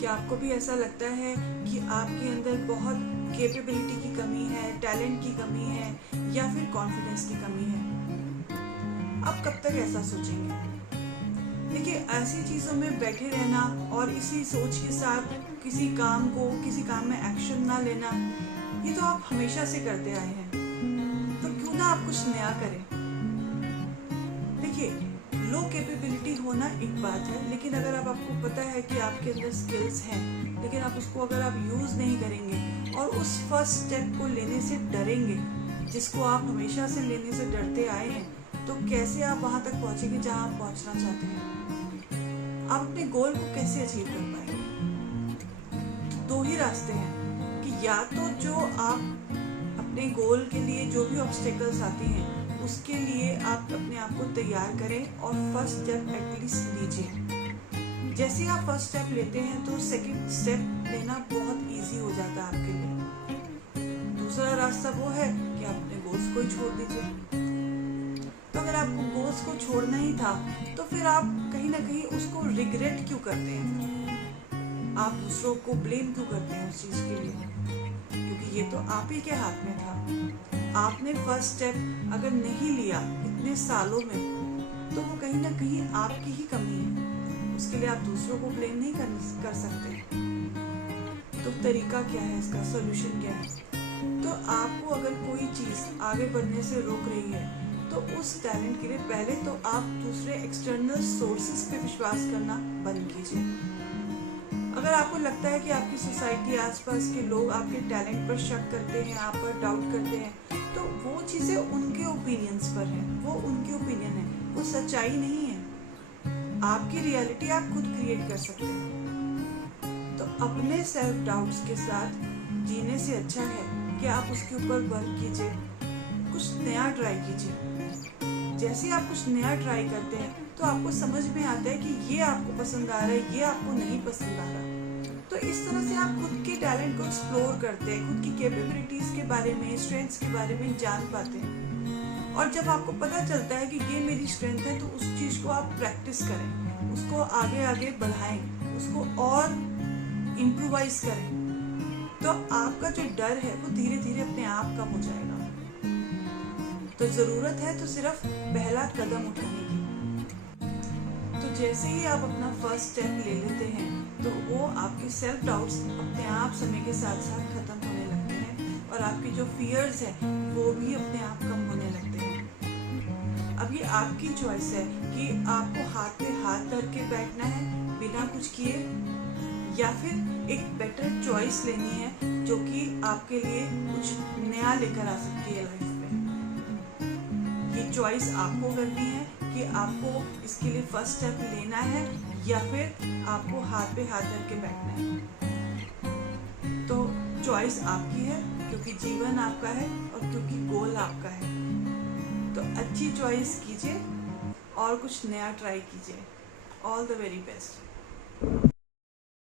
क्या आपको भी ऐसा लगता है कि आपके अंदर बहुत कैपेबिलिटी की कमी है, टैलेंट की कमी है या फिर कॉन्फिडेंस की कमी है? आप कब तक ऐसा सोचेंगे? देखिए, ऐसी चीज़ों में बैठे रहना और इसी सोच के साथ किसी काम में एक्शन ना लेना, ये तो आप हमेशा से करते आए हैं। तो क्यों ना आप कुछ नया करें? देखिए, लो कैपेबिलिटी होना एक बात है, लेकिन अगर आपको पता है कि आपके अंदर स्किल्स हैं, लेकिन आप उसको अगर आप यूज़ नहीं करेंगे और उस फर्स्ट स्टेप को लेने से डरेंगे, जिसको आप हमेशा से लेने से डरते आए हैं, तो कैसे आप वहाँ तक पहुँचेंगे जहाँ आप पहुँचना चाहते हैं? आप अपने गोल को कैसे अचीव कर पाएंगे? दो ही रास्ते हैं कि या तो जो आप अपने गोल के लिए जो भी ऑब्स्टेकल्स आती हैं उसके लिए आप अपने आप को तैयार करें और फर्स्ट स्टेप एटलीस्ट लीजिए। जैसे आप फर्स्ट स्टेप लेते हैं तो सेकंड स्टेप लेना बहुत इजी हो जाता है आपके लिए। दूसरा रास्ता वो है कि आप अपने गोल्स को ही छोड़ दीजिए। तो अगर आपको गोल्स को छोड़ना ही था तो फिर आप कहीं ना कहीं उसको रिग्रेट क्यों करते हैं? आप दूसरों को ब्लेम क्यों करते हैं उस चीज़ के लिए? क्योंकि ये तो आप ही के हाथ में था। आपने फर्स्ट स्टेप अगर नहीं लिया इतने सालों में तो वो कहीं ना कहीं आपकी ही कमी है। उसके लिए आप दूसरों को ब्लेम नहीं कर सकते। तो तरीका क्या है, इसका सॉल्यूशन क्या है? तो आपको अगर कोई चीज़ आगे बढ़ने से रोक रही है तो उस टैलेंट के लिए पहले तो आप दूसरे एक्सटर्नल सोर्सेज पे विश्वास करना बंद कीजिए। अगर आपको लगता है कि आपकी सोसाइटी, आसपास के लोग आपके टैलेंट पर शक करते हैं, आप पर डाउट करते हैं, तो वो चीज़ें उनके ओपिनियंस पर हैं, वो उनकी ओपिनियन है, वो सच्चाई नहीं है। आपकी रियलिटी आप खुद क्रिएट कर सकते हैं। तो अपने सेल्फ डाउट्स के साथ जीने से अच्छा है कि आप उसके ऊपर वर्क कीजिए, कुछ नया ट्राई कीजिए। जैसे आप कुछ नया ट्राई करते हैं तो आपको समझ में आता है कि ये आपको पसंद आ रहा है, ये आपको नहीं पसंद आ रहा। तो इस तरह से आप खुद के टैलेंट को एक्सप्लोर करते हैं, खुद की कैपेबिलिटीज़ के बारे में, स्ट्रेंथ्स के बारे में जान पाते हैं। और जब आपको पता चलता है कि ये मेरी स्ट्रेंथ है तो उस चीज़ को आप प्रैक्टिस करें, उसको आगे आगे बढ़ाएं, उसको और इम्प्रोवाइज करें। तो आपका जो डर है वो धीरे धीरे अपने आप कम हो जाएगा। तो ज़रूरत है तो सिर्फ पहला कदम उठाने की। तो जैसे ही आप अपना फर्स्ट स्टेप ले लेते हैं तो वो आपके सेल्फ डाउट्स अपने आप समय के साथ साथ खत्म होने लगते हैं और आपकी जो फियर्स है वो भी अपने आप कम होने लगते हैं। अब ये आपकी चॉइस है कि आपको हाथ पे हाथ धर के बैठना है बिना कुछ किए, या फिर एक बेटर चॉइस लेनी है जो कि आपके लिए कुछ नया लेकर आ सकती है लाइफ में। ये चॉइस आपको करनी है कि आपको इसके लिए फर्स्ट स्टेप लेना है या फिर आपको हाथ पे हाथ धर के बैठना है। तो चॉइस आपकी है, क्योंकि जीवन आपका है और क्योंकि गोल आपका है। तो अच्छी चॉइस कीजिए और कुछ नया ट्राई कीजिए। All the very best.